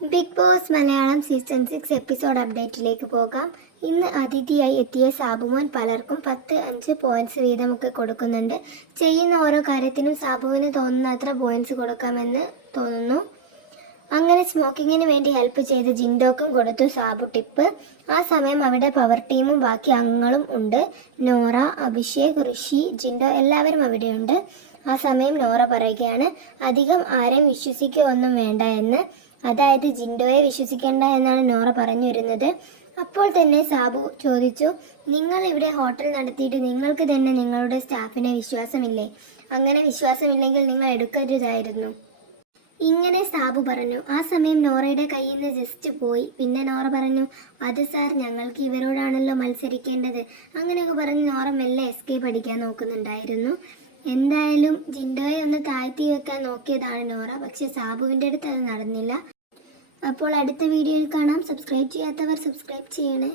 Big boss Malayalam season six episode അപ്ഡേറ്റിലേക്ക് പോകാം. ഇന്ന് അതിഥിയായി എത്തിയ സാബുമോൻ പലർക്കും പത്ത് അഞ്ച് പോയിന്റ്സ് വീതമൊക്കെ കൊടുക്കുന്നുണ്ട്. ചെയ്യുന്ന ഓരോ കാര്യത്തിനും സാബുവിന് തോന്നുന്ന അത്ര പോയിന്റ്സ് കൊടുക്കാമെന്ന് തോന്നുന്നു. അങ്ങനെ സ്മോക്കിങ്ങിന് വേണ്ടി ഹെൽപ്പ് ചെയ്ത് ജിൻഡോക്കും കൊടുത്തു സാബു ടിപ്പ് ആ സമയം അവിടെ പവർ ടീമും ബാക്കി അംഗങ്ങളും ഉണ്ട്. നോറ അഭിഷേക് ഋഷി ജിൻഡോ എല്ലാവരും അവിടെയുണ്ട്. ആ സമയം നോറ പറയുകയാണ് അധികം ആരെയും വിശ്വസിക്കുകയൊന്നും വേണ്ട എന്ന്. അതായത് ജിൻഡോയെ വിശ്വസിക്കേണ്ട എന്നാണ് നോറ പറഞ്ഞു വരുന്നത് അപ്പോൾ തന്നെ സാബു ചോദിച്ചു നിങ്ങൾ ഇവിടെ ഹോട്ടൽ നടത്തിയിട്ട് നിങ്ങൾക്ക് തന്നെ നിങ്ങളുടെ സ്റ്റാഫിനെ വിശ്വാസമില്ലേ? അങ്ങനെ വിശ്വാസമില്ലെങ്കിൽ നിങ്ങൾ എടുക്കരുതായിരുന്നു. ഇങ്ങനെ സാബു പറഞ്ഞു. ആ സമയം നോറയുടെ കയ്യിൽ നിന്ന് ജസ്റ്റ് പോയി. പിന്നെ നോറ പറഞ്ഞു അത് സാർ ഞങ്ങൾക്ക് ഇവരോടാണല്ലോ മത്സരിക്കേണ്ടത്. അങ്ങനെയൊക്കെ പറഞ്ഞ് നോറ മെല്ലെ എസ്കേപ്പ് അടിക്കാൻ നോക്കുന്നുണ്ടായിരുന്നു. എന്തായാലും ജിൻഡോയെ ഒന്ന് താഴ്ത്തി വെക്കാൻ നോക്കിയതാണ് നോറ. പക്ഷെ സാബുവിന്റെ അടുത്ത് അത് നടന്നില്ല. അപ്പോൾ അടുത്ത വീഡിയോയിൽ കാണാം. സബ്സ്ക്രൈബ് ചെയ്യാത്തവർ സബ്സ്ക്രൈബ് ചെയ്യണേ.